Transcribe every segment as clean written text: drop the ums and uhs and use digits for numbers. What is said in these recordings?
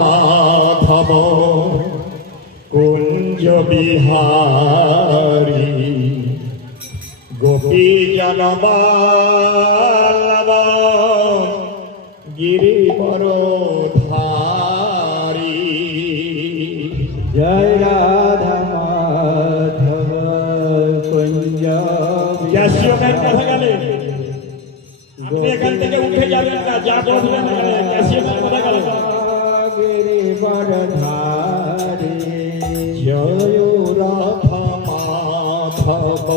মাধব কুঞ্জ বিহারী গোপী জনবাল্লভ গিরিবর ধারী। জয় রাধা মাধব কুঞ্জ ক্যাসিওম্যান কথা গেলে আপনি এখান থেকে উঠে যাবেন না, যা বসবেন ক্যাসিওম্যান কথা গেলে গিরিবর ধারী। জয় রাধা মাধব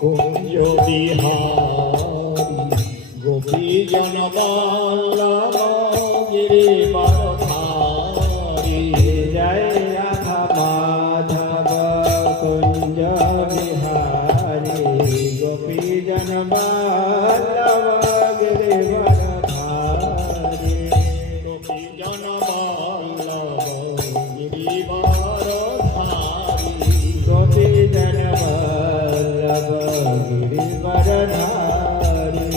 কুঞ্জ বিহারী গোপী জনবাল্লভ গিরিবর ধারী। জয় রাধা মাধব কুঞ্জ বিহারী গোপী জনবাল্লভ গিরিবর ধারী। গোপী জনবাল্লভ গিরিবর ধারী। গোপী জনবাল্লভ গিরিবর ধারী।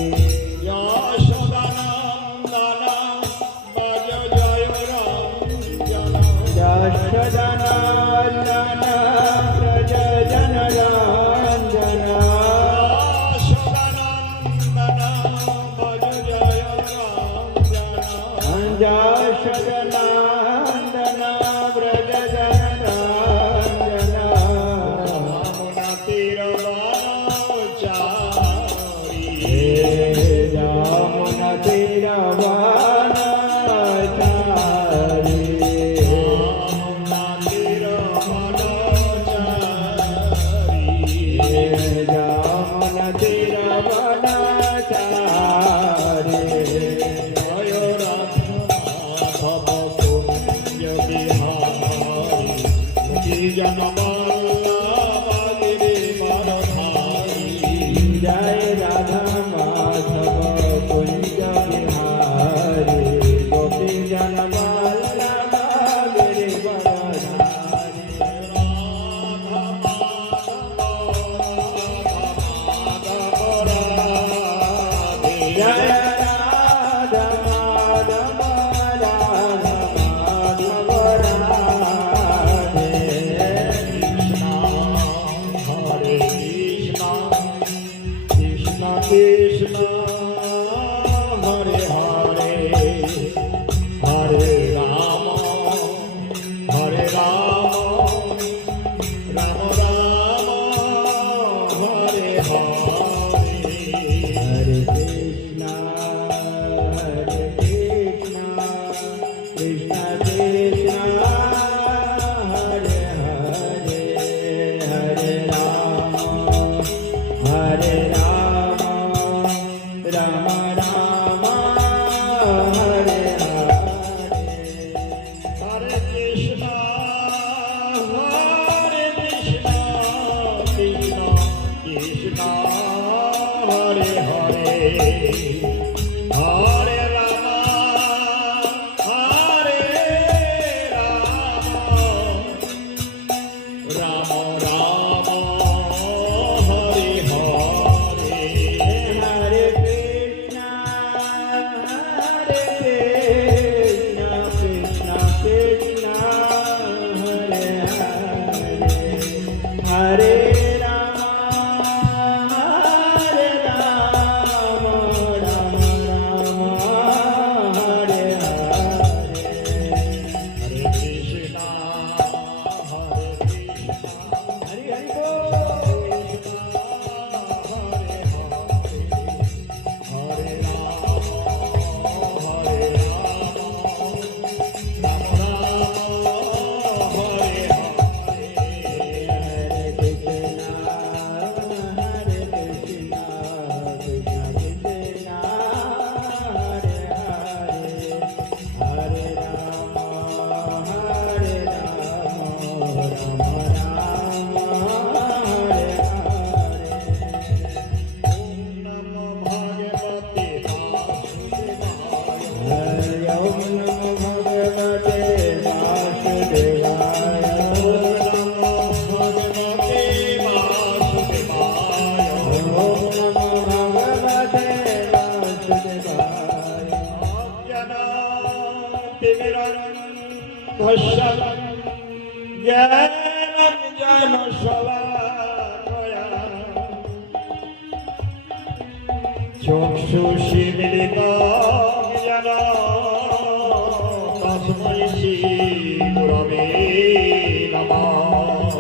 যশোদানন্দন ভজ জয় রঞ্জন। যশোদানন্দন ব্রজ জনরঞ্জন। যশোদানন্দন ভজ জয় রঞ্জন। যশোদানন্দন ব্রজ জনরঞ্জন। যমুনা তীর বনচারী। যমুনা তীর বনচারী। যমুনা তীর বনচারী। যমুনা তীর বনচারী। জয় রাধা মাধব কুঞ্জ বিহারী গোপী জনবাল্লভ গিরিবর ধারী। জয় রাধা মাধব কুঞ্জ বিহারী গোপী জনবাল্লভ গিরিবর ধারী। জয় রাধা মাধব রাধা মাধব রাধে। হরে কৃষ্ণ কৃষ্ণ হরে হরে হরে রাম রাম রাম হরে হরে। হরে কৃষ্ণ কৃষ্ণ কৃষ্ণ হরে হরে হরে রাম রাম রাম হরে হরে। হরে কৃষ্ণ কৃষ্ণ কৃষ্ণ হরে হরে হরে রাম ঘোষাল জ্ঞান শলাকয়া চক্ষুষি মিলিত যেন তস্मै শ্রী গুরবে নমঃ।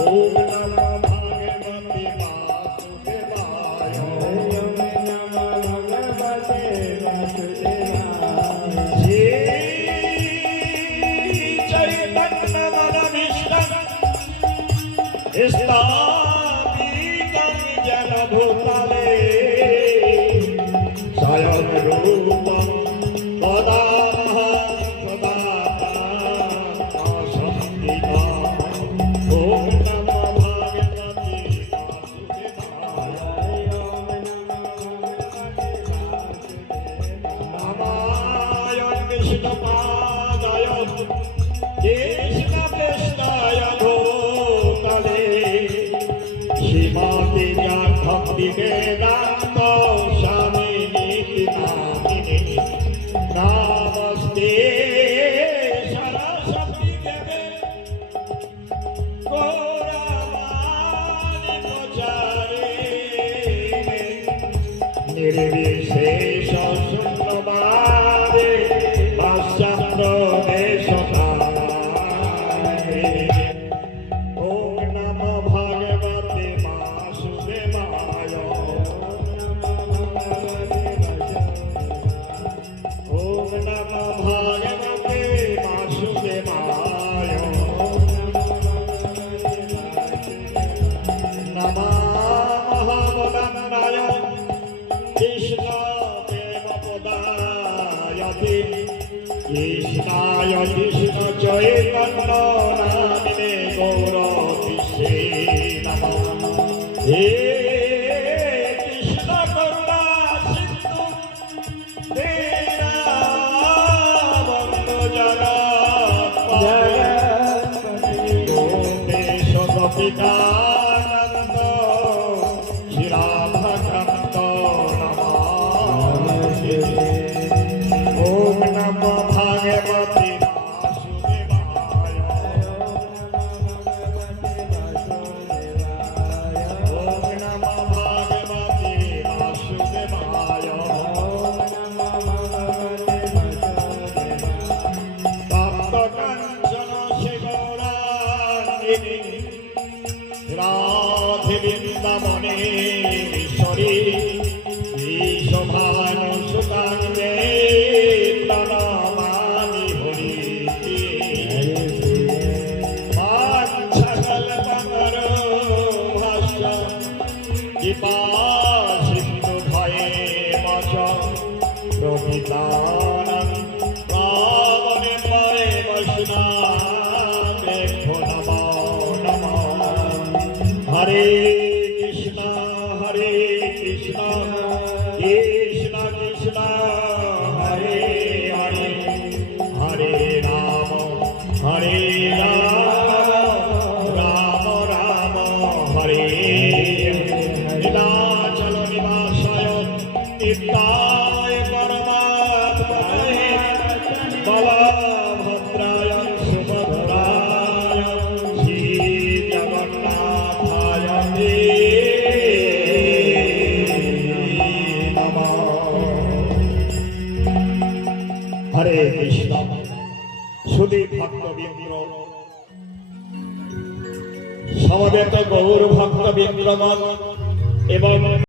ওম নমো ভগবতে বাসুদেবায়। শ্রী চৈতন্য মনোভীষ্টং স্থাপিতং যেন ভূতলে স্বয়ং রূপং তদাহং সদা সংস্থিতং। ওম নমো ভগবতে বাসুদেবায়। নমায় কৃষ্ণপাদায় কৃষ্ণপৃষ্ঠায় ভূতলে শ্রীমতি ভক্তি বেদান্ত স্বামিনীতি নামিনে নমস্তে সরস্বতী দেবে গৌরবাণী প্রচারিণে নির্বিশেষ শূন্যবাদে পাশ্চাত্য দেশকালে। ওম নমো ভগবতে বাসুদেবায়। ওম নমো ভগবতে বাসুদেবায়। নমঃ মহাবদনায় কৃষ্ণ দেবপদায়তে কৃষ্ণায় কৃষ্ণ চৈতন্য নামিনে গৌরতিষ্ঠে নমঃ। হে কৃষ্ণ করুণা সিন্ধু দীনবন্ধু জগৎপতে গোপেশ গোপিকানন্দ শ্রী রাধাকান্ত নমস্তে। ওম নমো ভগবতে বাসুদেবায়। ওম নমো ভগবতে বাসুদেবায়। তপ্তকাঞ্চন শিবরাঙ্গিনী রাধে বৃন্দাবনেশ্বরী শোভানুসুতাঙ্গে প্রণমামি হরি। বাঞ্ছাকল্পতরুভ্যশ্চ কৃপা সিন্ধু ভয়েবচ প্রপীতানাং পাবনেভ্যো বৈষ্ণবেভ্যো নমো নমঃ। হরে কৃষ্ণ কৃষ্ণ কৃষ্ণ হরে হরে হরে রাম রাম রাম হরে নীলাচল নিবাসায় নিত্যায় পরমাত্মনে বলভদ্রায় সুভদ্রায় শ্রী জগন্নাথায় নমঃ। হরে কৃষ্ণ। সুধী ভক্তবৃন্দ, সমবেত গৌর ভক্তবৃন্দগণ এবং